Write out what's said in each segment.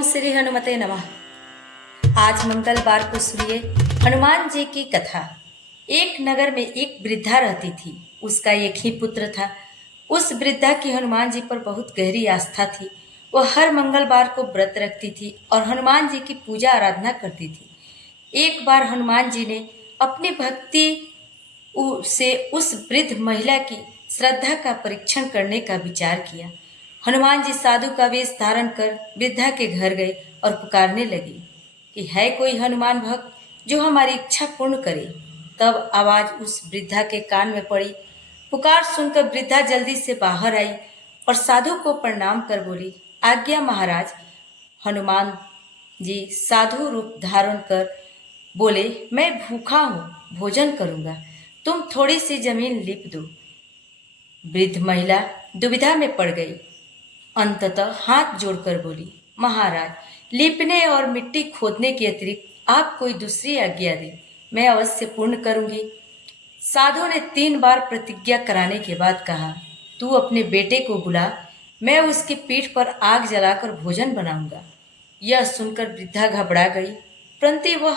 ओम श्री हनुमते नमः। आज मंगलवार को सुनिए हनुमान जी की कथा। एक नगर में एक वृद्धा रहती थी। उसका एक ही पुत्र था। उस वृद्धा की हनुमान जी पर बहुत गहरी आस्था थी। वह हर मंगलवार को व्रत रखती थी और हनुमान जी की पूजा आराधना करती थी। एक बार हनुमान जी ने अपनी भक्ति से उस वृद्ध महिला की श्रद्धा का परीक्षण करने का विचार किया। हनुमान जी साधु का वेश धारण कर वृद्धा के घर गए और पुकारने लगे कि है कोई हनुमान भक्त जो हमारी इच्छा पूर्ण करे। तब आवाज उस वृद्धा के कान में पड़ी। पुकार सुनकर वृद्धा जल्दी से बाहर आई और साधु को प्रणाम कर बोली, आज्ञा महाराज। हनुमान जी साधु रूप धारण कर बोले, मैं भूखा हूँ, भोजन करूंगा, तुम थोड़ी सी जमीन लीप दो। वृद्ध महिला दुविधा में पड़ गई। अंततः हाथ जोड़कर बोली, महाराज, लीपने और मिट्टी खोदने के अतिरिक्त आप कोई दूसरी आज्ञा दें, मैं अवश्य पूर्ण करूंगी। साधु ने 3 बार प्रतिज्ञा कराने के बाद कहा, तू अपने बेटे को बुला, मैं उसकी पीठ पर आग जलाकर भोजन बनाऊंगा। यह सुनकर वृद्धा घबरा गई, परंतु वह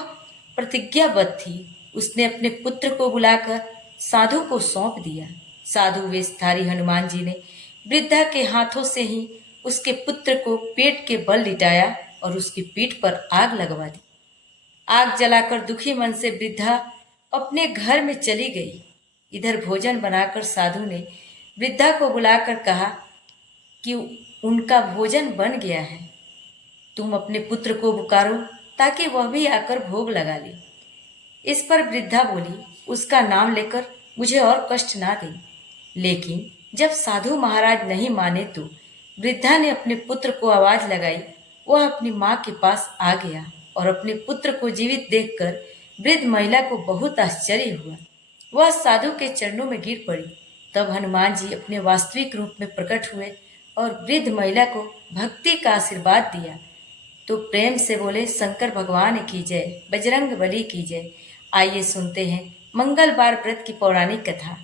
प्रतिज्ञाबद्ध थी। उसने अपने पुत्र को बुलाकर साधु को सौंप दिया। साधु वेशधारी हनुमान जी ने वृद्धा के हाथों से ही उसके पुत्र को पेट के बल लिटाया और उसकी पीठ पर आग लगवा दी। आग जलाकर दुखी मन से वृद्धा अपने घर में चली गई। इधर भोजन बनाकर साधु ने वृद्धा को बुलाकर कहा कि उनका भोजन बन गया है, तुम अपने पुत्र को पुकारो ताकि वह भी आकर भोग लगा ले। इस पर वृद्धा बोली, उसका नाम लेकर मुझे और कष्ट ना दे। लेकिन जब साधु महाराज नहीं माने तो वृद्धा ने अपने पुत्र को आवाज लगाई। वह अपनी माँ के पास आ गया और अपने पुत्र को जीवित देखकर वृद्ध महिला को बहुत आश्चर्य हुआ। वह साधु के चरणों में गिर पड़ी। तब हनुमान जी अपने वास्तविक रूप में प्रकट हुए और वृद्ध महिला को भक्ति का आशीर्वाद दिया। तो प्रेम से बोले, शंकर भगवान की जय, बजरंग बली की जय। आइए सुनते हैं मंगलवार व्रत की पौराणिक कथा।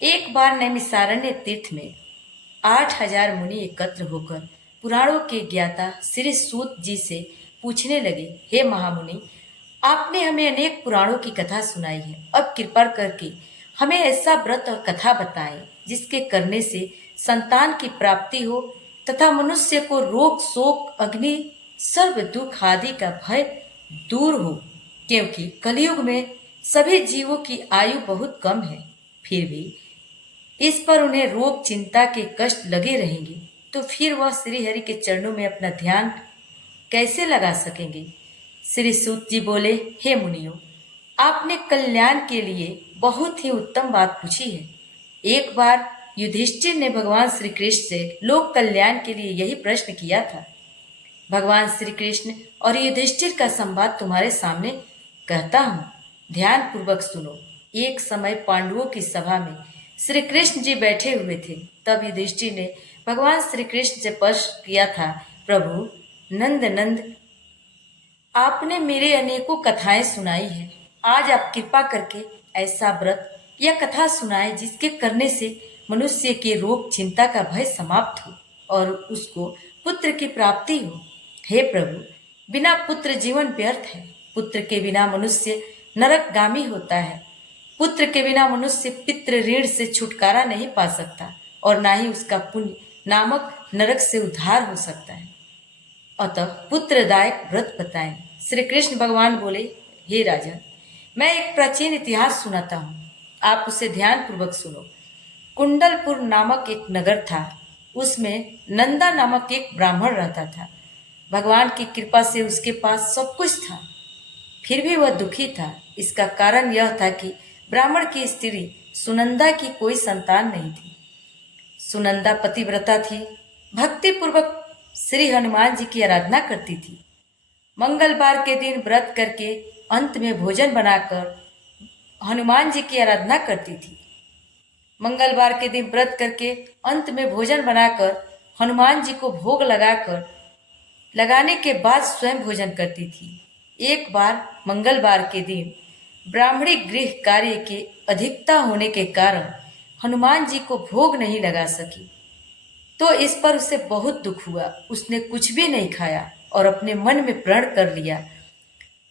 एक बार नैमिषारण्य तीर्थ में 8000 मुनि एकत्र होकर पुराणों के ज्ञाता श्री सूत जी से पूछने लगे, हे महामुनि, आपने हमें अनेक पुराणों की कथा सुनाई है। अब कृपा करके हमें ऐसा व्रत और कथा बताएं जिसके करने से संतान की प्राप्ति हो तथा मनुष्य को रोग शोक अग्नि सर्व दुख आदि का भय दूर हो, क्योंकि कलयुग में सभी जीवों की आयु बहुत कम है। फिर भी इस पर उन्हें रोग चिंता के कष्ट लगे रहेंगे तो फिर वह श्री हरि के चरणों में अपना ध्यान कैसे लगा सकेंगे। श्री सूत जी बोले, हे मुनियों, आपने कल्याण के लिए बहुत ही उत्तम बात पूछी है। एक बार युधिष्ठिर ने भगवान श्री कृष्ण से लोक कल्याण के लिए यही प्रश्न किया था। भगवान श्री कृष्ण और युधिष्ठिर का संवाद तुम्हारे सामने कहता हूँ, ध्यान पूर्वक सुनो। एक समय पांडवों की सभा में श्री कृष्ण जी बैठे हुए थे। तब युधिष्ठिर ने भगवान श्री कृष्ण से प्रश्न किया था, प्रभु नंद नंद, आपने मेरे अनेकों कथाएं सुनाई है। आज आप कृपा करके ऐसा व्रत या कथा सुनाए जिसके करने से मनुष्य के रोग चिंता का भय समाप्त हो और उसको पुत्र की प्राप्ति हो। हे प्रभु, बिना पुत्र जीवन व्यर्थ है। पुत्र के बिना मनुष्य नरकगामी होता है। पुत्र के बिना मनुष्य पितृ ऋण से छुटकारा नहीं पा सकता और ना ही उसका पुण्य नामक नरक से उद्धार हो सकता है। अतः पुत्रदायक व्रत बताएं। श्री कृष्ण भगवान बोले, हे राजन, मैं एक प्राचीन इतिहास सुनाता हूँ, आप उसे ध्यान पूर्वक सुनो। कुंडलपुर नामक एक नगर था। उसमें नंदा नामक एक ब्राह्मण रहता था। भगवान की कृपा से उसके पास सब कुछ था, फिर भी वह दुखी था। इसका कारण यह था कि ब्राह्मण की स्त्री सुनंदा की कोई संतान नहीं थी। सुनंदा पतिव्रता थी, भक्ति पूर्वक श्री हनुमान जी की आराधना करती थी। मंगलवार के दिन व्रत करके अंत में भोजन बनाकर हनुमान जी की आराधना करती थी। मंगलवार के दिन व्रत करके अंत में भोजन बनाकर हनुमान जी को भोग लगाने के बाद स्वयं भोजन करती थी। एक बार मंगलवार के दिन ब्राह्मणी गृह कार्य के अधिकता होने के कारण हनुमान जी को भोग नहीं लगा सकी। तो इस पर उसे बहुत दुख हुआ। उसने कुछ भी नहीं खाया और अपने मन में प्रण कर लिया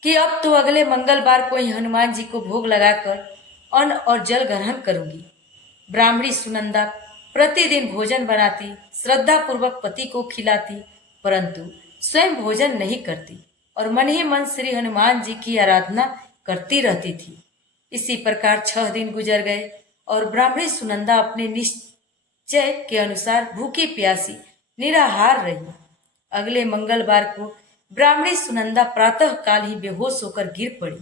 कि अब तो अगले मंगलवार को ही हनुमान जी को भोग लगाकर अन्न और जल ग्रहण करूंगी। ब्राह्मणी सुनंदा प्रतिदिन भोजन बनाती, श्रद्धा पूर्वक पति को खिलाती, परंतु स्वयं भोजन नहीं करती और मन ही मन श्री हनुमान जी की आराधना करती रहती थी। इसी प्रकार 6 दिन गुजर गए और ब्राह्मणी सुनंदा अपने निश्चय के अनुसार भूखी प्यासी निराहार रही। अगले मंगलवार को ब्राह्मणी सुनंदा प्रातः काल ही बेहोश होकर गिर पड़ी।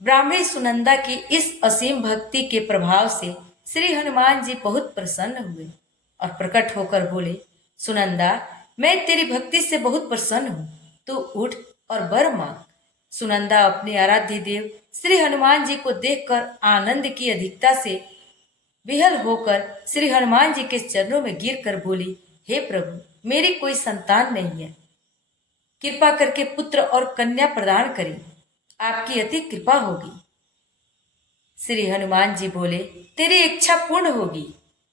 ब्राह्मणी सुनंदा की इस असीम भक्ति के प्रभाव से श्री हनुमान जी बहुत प्रसन्न हुए और प्रकट होकर बोले, सुनंदा, मैं तेरी भक्ति से बहुत प्रसन्न हूँ, तू उठ और वर मांग। सुनंदा अपने आराध्य देव श्री हनुमान जी को देखकर आनंद की अधिकता से विहल होकर श्री हनुमान जी के चरणों में गिर कर बोली, हे प्रभु, मेरी कोई संतान नहीं है, कृपा करके पुत्र और कन्या प्रदान करें, आपकी अति कृपा होगी। श्री हनुमान जी बोले, तेरी इच्छा पूर्ण होगी,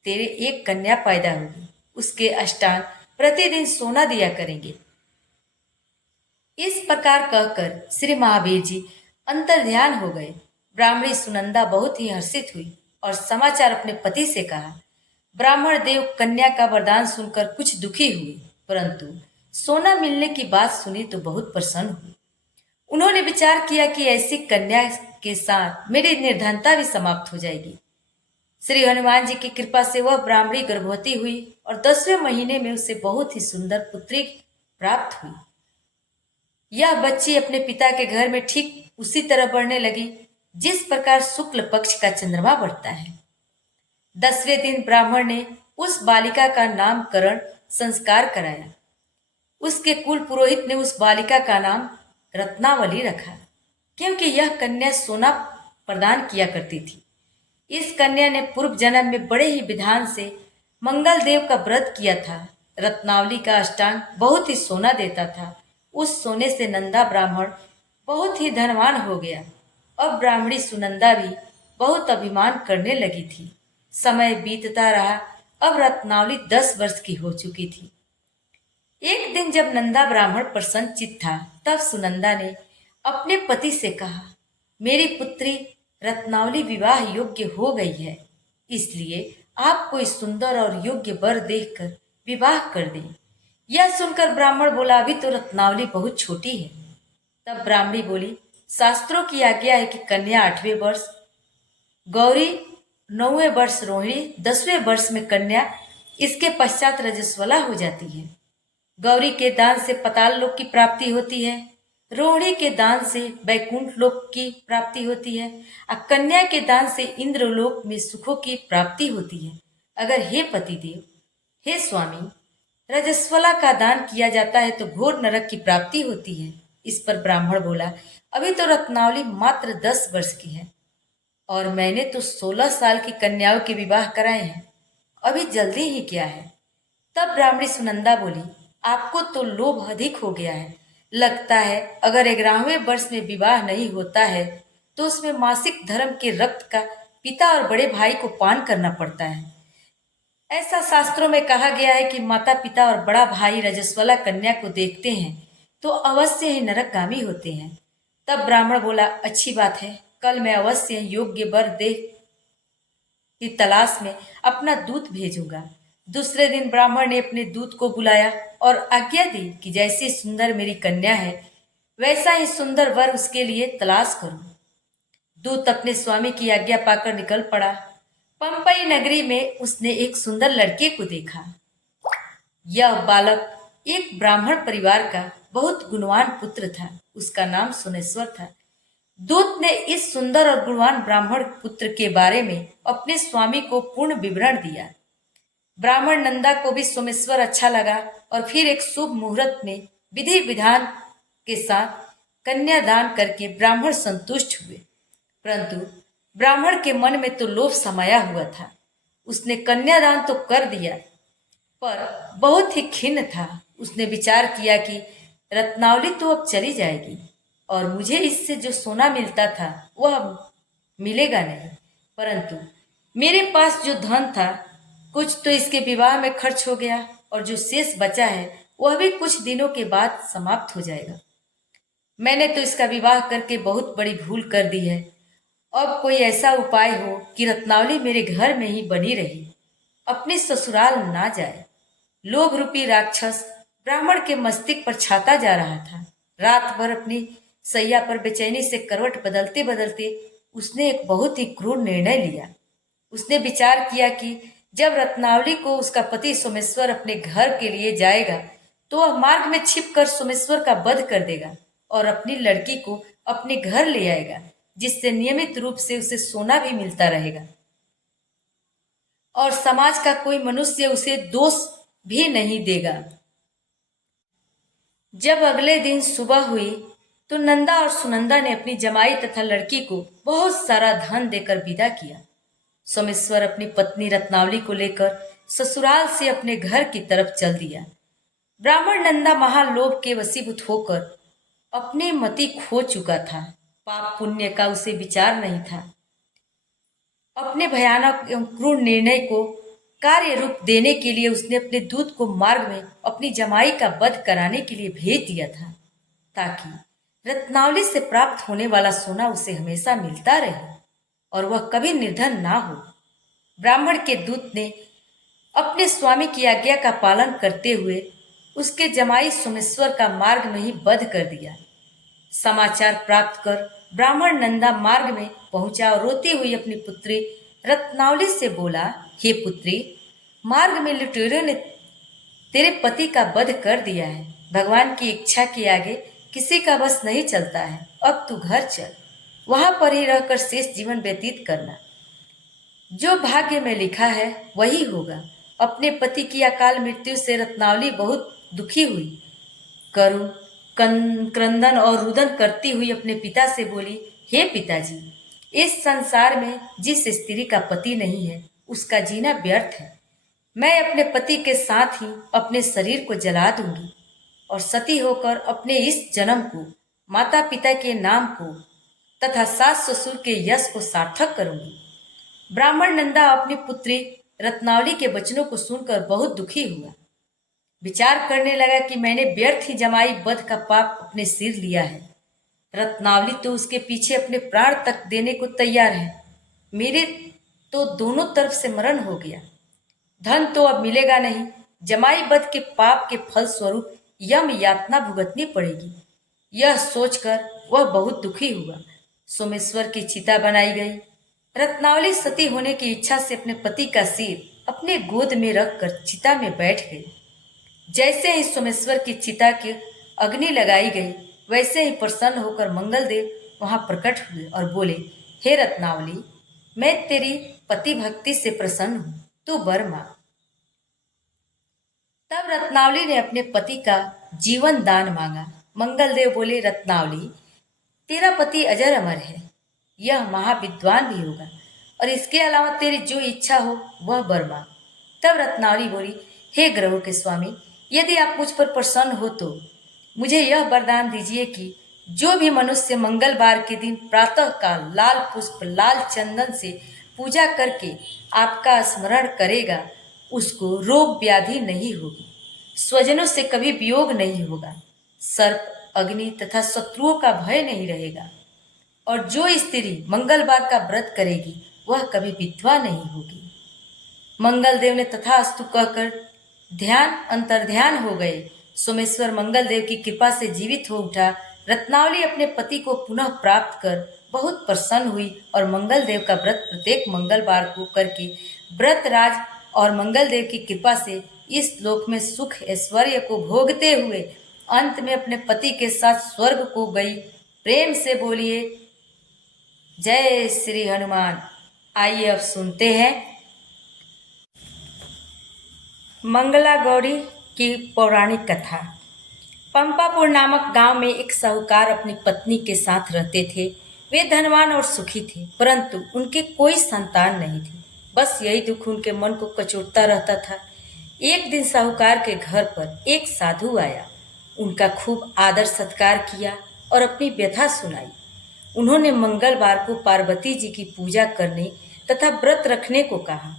तेरे एक कन्या पैदा होगी, उसके अष्टांग प्रतिदिन सोना दिया करेंगे। इस प्रकार कहकर श्री महावीर जी अंतर्ध्यान हो गए। ब्राह्मणी सुनंदा बहुत ही हर्षित हुई और समाचार अपने पति से कहा। ब्राह्मण देव कन्या का वरदान सुनकर कुछ दुखी हुए, परंतु सोना मिलने की बात सुनी तो बहुत प्रसन्न हुए। उन्होंने विचार किया कि ऐसी कन्या के साथ मेरी निर्धनता भी समाप्त हो जाएगी। श्री हनुमान जी की कृपा से वह ब्राह्मणी गर्भवती हुई और 10वें महीने में उसे बहुत ही सुंदर पुत्री प्राप्त हुई। यह बच्ची अपने पिता के घर में ठीक उसी तरह बढ़ने लगी जिस प्रकार शुक्ल पक्ष का चंद्रमा बढ़ता है। 10वें दिन ब्राह्मण ने उस बालिका का नामकरण संस्कार कराया। उसके कुल पुरोहित ने उस बालिका का नाम रत्नावली रखा, क्योंकि यह कन्या सोना प्रदान किया करती थी। इस कन्या ने पूर्व जन्म में बड़े ही विधान से मंगल देव का व्रत किया था। रत्नावली का अष्टांग बहुत ही सोना देता था। उस सोने से नंदा ब्राह्मण बहुत ही धनवान हो गया। अब ब्राह्मणी सुनंदा भी बहुत अभिमान करने लगी थी। समय बीतता रहा। अब रत्नावली 10 वर्ष की हो चुकी थी। एक दिन जब नंदा ब्राह्मण प्रसन्नचित्त था, तब सुनंदा ने अपने पति से कहा, मेरी पुत्री रत्नावली विवाह योग्य हो गई है, इसलिए आप कोई सुंदर और योग्य वर देखकर विवाह कर दें। यह सुनकर ब्राह्मण बोला, अभी तो रत्नावली बहुत छोटी है। तब ब्राह्मणी बोली, शास्त्रों की आज्ञा है कि कन्या 8वें वर्ष, गौरी 9वें वर्ष रोहिणी, 10वें वर्ष में कन्या, इसके पश्चात रजस्वला हो जाती है। गौरी के दान से पाताल लोक की प्राप्ति होती है, रोहिणी के दान से वैकुंठ लोक की प्राप्ति होती है और कन्या के दान से इंद्रलोक में सुखों की प्राप्ति होती है। अगर हे पतिदेव, हे स्वामी, रजस्वला का दान किया जाता है तो घोर नरक की प्राप्ति होती है। इस पर ब्राह्मण बोला, अभी तो रत्नावली मात्र 10 वर्ष की है और मैंने तो 16 साल की कन्याओं के विवाह कराए हैं, अभी जल्दी ही क्या है। तब ब्राह्मणी सुनंदा बोली, आपको तो लोभ अधिक हो गया है। लगता है अगर 11वें वर्ष में विवाह नहीं होता है तो उसमें मासिक धर्म के रक्त का पिता और बड़े भाई को पान करना पड़ता है। ऐसा शास्त्रों में कहा गया है कि माता पिता और बड़ा भाई रजस्वला कन्या को देखते हैं तो अवश्य ही नरकगामी होते हैं। तब ब्राह्मण बोला, अच्छी बात है, कल मैं अवश्य योग्य वर देख की तलाश में अपना दूत भेजूंगा। दूसरे दिन ब्राह्मण ने अपने दूत को बुलाया और आज्ञा दी कि जैसी सुंदर मेरी कन्या है वैसा ही सुंदर वर उसके लिए तलाश करो। दूत अपने स्वामी की आज्ञा पाकर निकल पड़ा। पंपई नगरी में उसने एक सुंदर लड़के को देखा। यह बालक एक ब्राह्मण परिवार का बहुत गुणवान पुत्र था। उसका नाम सोमेश्वर था। दूत ने इस सुंदर और गुणवान ब्राह्मण पुत्र के बारे में अपने स्वामी को पूर्ण विवरण दिया। ब्राह्मण नंदा को भी सोमेश्वर अच्छा लगा और फिर एक शुभ मुहूर्त में विधि विधान के साथ कन्यादान करके ब्राह्मण संतुष्ट हुए। परंतु ब्राह्मण के मन में तो लोभ समाया हुआ था। उसने कन्यादान तो कर दिया पर बहुत ही खिन्न था। उसने विचार किया कि रत्नावली तो अब चली जाएगी और मुझे इससे जो सोना मिलता था वह मिलेगा नहीं, परंतु मेरे पास जो धन था कुछ तो इसके विवाह में खर्च हो गया और जो शेष बचा है वह भी कुछ दिनों के बाद समाप्त हो जाएगा। मैंने तो इसका विवाह करके बहुत बड़ी भूल कर दी है। अब कोई ऐसा उपाय हो कि रत्नावली मेरे घर में ही बनी रही, अपने ससुराल ना जाए। लोभ रूपी राक्षस ब्राह्मण के मस्तिष्क पर छाता जा रहा था। रात भर अपनी सैया पर बेचैनी से करवट बदलते बदलते उसने एक बहुत ही क्रूर निर्णय लिया। उसने विचार किया कि जब रत्नावली को उसका पति सोमेश्वर अपने घर के लिए जाएगा तो वह मार्ग में छिपकर सोमेश्वर का वध कर देगा और अपनी लड़की को अपने घर ले आएगा, जिससे नियमित रूप से उसे सोना भी मिलता रहेगा और समाज का कोई मनुष्य उसे दोष भी नहीं देगा। जब अगले दिन सुबह हुई तो नंदा और सुनंदा ने अपनी जमाई तथा लड़की को बहुत सारा धन देकर विदा किया। सोमेश्वर अपनी पत्नी रत्नावली को लेकर ससुराल से अपने घर की तरफ चल दिया। ब्राह्मण नंदा महालोभ के वशीभूत होकर अपने मति खो चुका था। पाप पुण्य का उसे विचार नहीं था। अपने भयानक एवं क्रूर निर्णय को कार्य रूप देने के लिए उसने अपने दूत को मार्ग में अपनी जमाई का वध कराने के लिए भेज दिया था, ताकि रत्नावली से प्राप्त होने वाला सोना उसे हमेशा मिलता रहे और वह कभी निर्धन ना हो। ब्राह्मण के दूत ने अपने स्वामी की आज्ञा का पालन करते हुए उसके जमाई सोमेश्वर का मार्ग में ही वध कर दिया। समाचार प्राप्त कर ब्राह्मण नंदा मार्ग में पहुंचा और रोती हुई अपनी पुत्री रत्नावली से बोला, हे पुत्री, मार्ग में लुटेरों ने तेरे पति का वध कर दिया है। भगवान की इच्छा के आगे किसी का बस नहीं चलता है। अब तू घर चल, वहां पर ही रहकर शेष जीवन व्यतीत करना। जो भाग्य में लिखा है वही होगा। अपने पति की अकाल मृत्यु से रत्नावली बहुत दुखी हुई। करुण क्रंदन और रुदन करती हुई अपने पिता से बोली, हे पिताजी, इस संसार में जिस स्त्री का पति नहीं है उसका जीना व्यर्थ है। मैं अपने पति के साथ ही अपने शरीर को जला दूंगी और सती होकर अपने इस जन्म को, माता पिता के नाम को तथा सास ससुर के यश को सार्थक करूंगी। ब्राह्मण नंदा अपनी पुत्री रत्नावली के वचनों को सुनकर बहुत दुखी हुआ। विचार करने लगा कि मैंने व्यर्थ ही जमाई वध का पाप अपने सिर लिया है। रत्नावली तो उसके पीछे अपने प्राण तक देने को तैयार है। मेरे तो दोनों तरफ से मरण हो गया। धन तो अब मिलेगा नहीं। जमाई वध के पाप के फल स्वरूप यम यातना भुगतनी पड़ेगी। यह सोचकर वह बहुत दुखी हुआ। सोमेश्वर की चिता बनाई गई। रत्नावली सती होने की इच्छा से अपने पति का सिर अपने गोद में रखकर चिता में बैठ गई। जैसे ही सोमेश्वर की चिता की अग्नि लगाई गई, वैसे ही प्रसन्न होकर मंगलदेव वहां प्रकट हुए और बोले, हे रत्नावली, मैं तेरी पति भक्ति से प्रसन्न हूं, तू वर मांग। तब रत्नावली ने अपने पति का जीवन दान मांगा। मंगलदेव बोले, रत्नावली, तेरा पति अजर अमर है, यह महाविद्वान भी होगा और इसके अलावा तेरी जो इच्छा हो वह वर मांग। तब रत्नावली बोली, हे ग्रहों के स्वामी, यदि आप मुझ पर प्रसन्न हो तो मुझे यह वरदान दीजिए कि जो भी मनुष्य मंगलवार के दिन प्रातः काल लाल पुष्प लाल चंदन से पूजा करके आपका स्मरण करेगा, उसको रोग व्याधि नहीं होगी, स्वजनों से कभी वियोग नहीं होगा, सर्प अग्नि तथा शत्रुओं का भय नहीं रहेगा और जो स्त्री मंगलवार का व्रत करेगी वह कभी विधवा नहीं होगी। मंगलदेव ने तथास्तु कहकर ध्यान अंतर्ध्यान हो गए। सोमेश्वर मंगलदेव की कृपा से जीवित हो उठा। रत्नावली अपने पति को पुनः प्राप्त कर बहुत प्रसन्न हुई और मंगलदेव का व्रत प्रत्येक मंगलवार को करके व्रत राज और मंगलदेव की कृपा से इस लोक में सुख ऐश्वर्य को भोगते हुए अंत में अपने पति के साथ स्वर्ग को गई। प्रेम से बोलिए जय श्री हनुमान। आइए अब सुनते हैं मंगला गौरी की पौराणिक कथा। पंपापुर नामक गांव में एक साहूकार अपनी पत्नी के साथ रहते थे। वे धनवान और सुखी थे, परंतु उनके कोई संतान नहीं थी। बस यही दुख उनके मन को कचोटता रहता था। एक दिन साहूकार के घर पर एक साधु आया। उनका खूब आदर सत्कार किया और अपनी व्यथा सुनाई। उन्होंने मंगलवार को पार्वती जी की पूजा करने तथा व्रत रखने को कहा।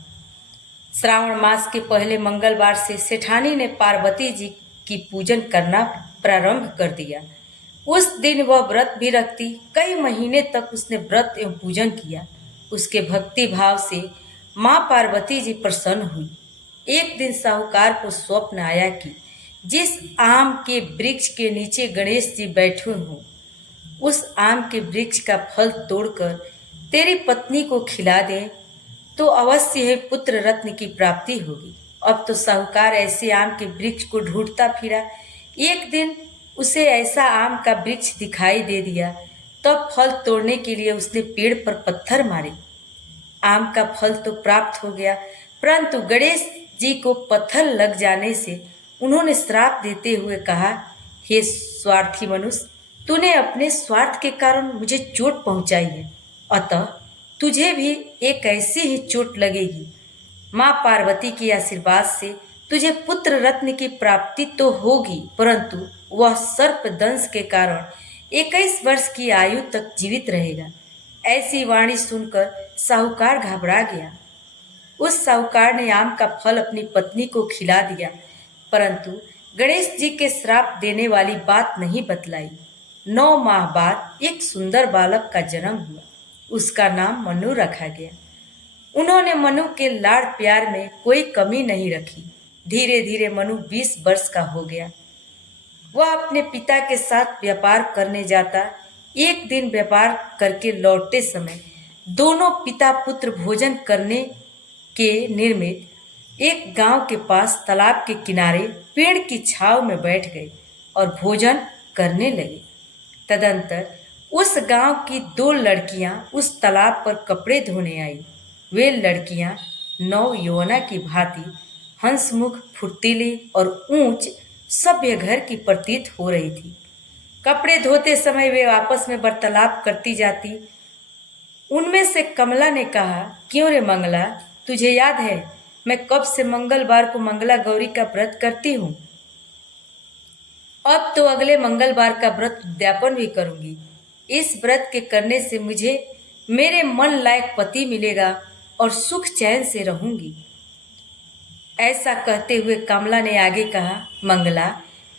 श्रावण मास के पहले मंगलवार से सेठानी ने पार्वती जी की पूजन करना प्रारंभ कर दिया। उस दिन वह व्रत भी रखती। कई महीने तक उसने व्रत एवं पूजन किया। उसके भक्ति भाव से माँ पार्वती जी प्रसन्न हुई। एक दिन साहूकार को स्वप्न आया कि जिस आम के वृक्ष के नीचे गणेश जी बैठे हों, उस आम के वृक्ष का फल तोड़कर तेरी पत्नी को खिला दे तो अवश्य ही पुत्र रत्न की प्राप्ति होगी। अब तो साहूकार ऐसे आम के वृक्ष को ढूंढता फिरा। एक दिन उसे ऐसा आम का वृक्ष दिखाई दे दिया। तब फल तोड़ने के लिए उसने पेड़ पर पत्थर मारे। आम का फल तो प्राप्त हो गया, परंतु गणेश जी को पत्थर लग जाने से उन्होंने श्राप देते हुए कहा, हे स्वार्थी मनुष्य, तूने अपने स्वार्थ के कारण मुझे चोट पहुंचाई है, अतः तुझे भी एक ऐसी ही चोट लगेगी। माँ पार्वती के आशीर्वाद से तुझे पुत्र रत्न की प्राप्ति तो होगी, परंतु वह सर्प दंश के कारण 21 वर्ष की आयु तक जीवित रहेगा। ऐसी वाणी सुनकर साहूकार घबरा गया। उस साहूकार ने आम का फल अपनी पत्नी को खिला दिया, परंतु गणेश जी के श्राप देने वाली बात नहीं बतलाई। 9 माह बाद एक सुंदर बालक का जन्म हुआ। उसका नाम मनु रखा गया। उन्होंने मनु के लाड़ प्यार में कोई कमी नहीं रखी। धीरे धीरे मनु 20 वर्ष का हो गया। वह अपने पिता के साथ व्यापार करने जाता। एक दिन व्यापार करके लौटते समय दोनों पिता पुत्र भोजन करने के निर्मित एक गांव के पास तालाब के किनारे पेड़ की छांव में बैठ गए और भोजन करने लगे। तदंतर उस गांव की 2 लड़कियां उस तालाब पर कपड़े धोने आई। वे लड़कियां नव यौवना की भांति हंसमुख, फुर्तीली और ऊंच सभ्य घर की प्रतीत हो रही थी। कपड़े धोते समय वे आपस में वार्तालाप करती जाती। उनमें से कमला ने कहा, क्यों रे मंगला, तुझे याद है मैं कब से मंगलवार को मंगला गौरी का व्रत करती हूँ। अब तो अगले मंगलवार का व्रत उद्यापन भी करूंगी। इस व्रत के करने से मुझे मेरे मन लायक पति मिलेगा और सुख चैन से रहूंगी। ऐसा कहते हुए कमला ने आगे कहा, मंगला,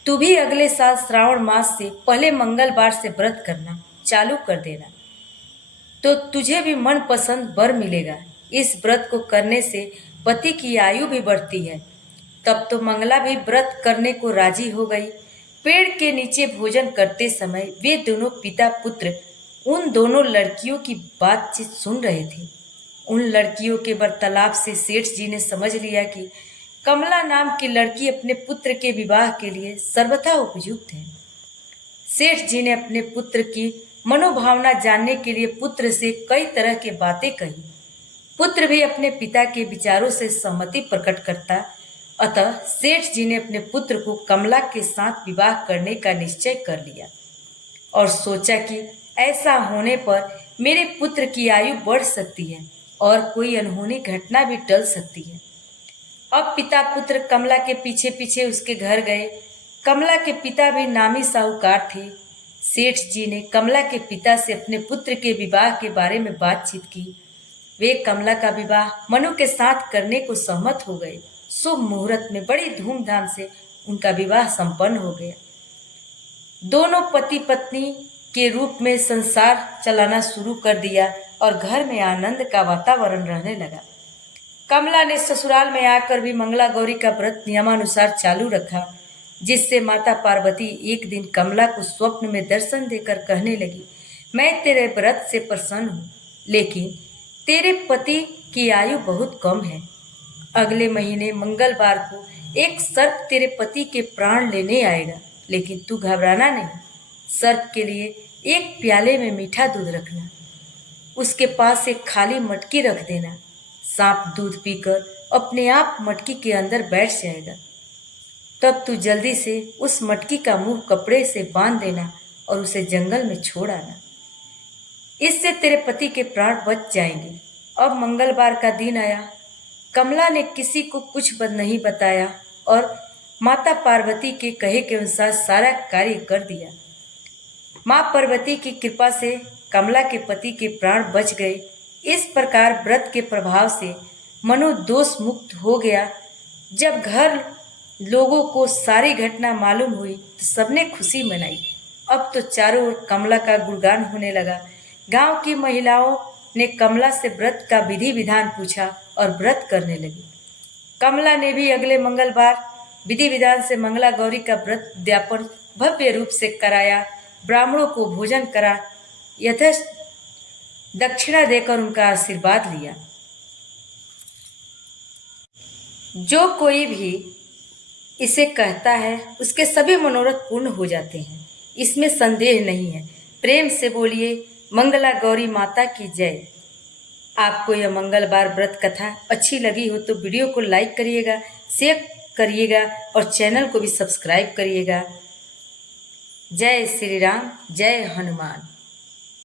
तू भी अगले साल श्रावण मास से पहले मंगलवार से व्रत करना चालू कर देना, तो तुझे भी मन पसंद वर मिलेगा। इस व्रत को करने से पति की आयु भी बढ़ती है। तब तो मंगला भी व्रत करने को राजी हो गई। पेड़ के नीचे भोजन करते समय वे दोनों पिता पुत्र उन दोनों लड़कियों की बातचीत सुन रहे थे। उन लड़कियों के वार्तालाप से सेठ जी ने समझ लिया कि कमला नाम की लड़की अपने पुत्र के विवाह के लिए सर्वथा उपयुक्त है। सेठ जी ने अपने पुत्र की मनोभावना जानने के लिए पुत्र से कई तरह की बातें कही। पुत्र भी अपने पिता के विचारों से सहमति प्रकट करता। अतः सेठ जी ने अपने पुत्र को कमला के साथ विवाह करने का निश्चय कर लिया और सोचा कि ऐसा होने पर मेरे पुत्र की आयु बढ़ सकती है और कोई अनहोनी घटना भी टल सकती है। अब पिता पुत्र कमला के पीछे पीछे उसके घर गए। कमला के पिता भी नामी साहूकार थे। सेठ जी ने कमला के पिता से अपने पुत्र के विवाह के बारे में बातचीत की। वे कमला का विवाह मनु के साथ करने को सहमत हो गए। शुभ मुहूर्त में बड़ी धूमधाम से उनका विवाह संपन्न हो गया। दोनों पति पत्नी के रूप में संसार चलाना शुरू कर दिया और घर में आनंद का वातावरण रहने लगा। कमला ने ससुराल में आकर भी मंगला गौरी का व्रत नियमानुसार चालू रखा, जिससे माता पार्वती एक दिन कमला को स्वप्न में दर्शन देकर कहने लगी, मैं तेरे व्रत से प्रसन्न हूँ, लेकिन तेरे पति की आयु बहुत कम है। अगले महीने मंगलवार को एक सर्प तेरे पति के प्राण लेने आएगा, लेकिन तू घबराना नहीं। सर्प के लिए एक प्याले में मीठा दूध रखना, उसके पास एक खाली मटकी रख देना। सांप दूध पीकर अपने आप मटकी के अंदर बैठ जाएगा। तब तू जल्दी से उस मटकी का मुंह कपड़े से बांध देना और उसे जंगल में छोड़ आना। इससे तेरे पति के प्राण बच जाएंगे। अब मंगलवार का दिन आया। कमला ने किसी को कुछ नहीं बताया और माता पार्वती के कहे के अनुसार सारा कार्य कर दिया। माँ पार्वती की कृपा से कमला के पति के प्राण बच गए। इस प्रकार व्रत के प्रभाव से मनोदोष मुक्त हो गया। जब घर लोगों को सारी घटना मालूम हुई तो सबने खुशी मनाई। अब तो चारों ओर कमला का गुणगान होने लगा। गांव की महिलाओं ने कमला से व्रत का विधि विधान पूछा और व्रत करने लगी। कमला ने भी अगले मंगलवार विधि विधान से मंगला गौरी का व्रत उद्यापन भव्य रूप से कराया। ब्राह्मणों को भोजन करा, यथेष्ट दक्षिणा देकर उनका आशीर्वाद लिया। जो कोई भी इसे कहता है उसके सभी मनोरथ पूर्ण हो जाते हैं, इसमें संदेह नहीं है। प्रेम से बोलिए मंगला गौरी माता की जय। आपको यह मंगलवार व्रत कथा अच्छी लगी हो तो वीडियो को लाइक करिएगा, शेयर करिएगा और चैनल को भी सब्सक्राइब करिएगा। जय श्री राम, जय हनुमान।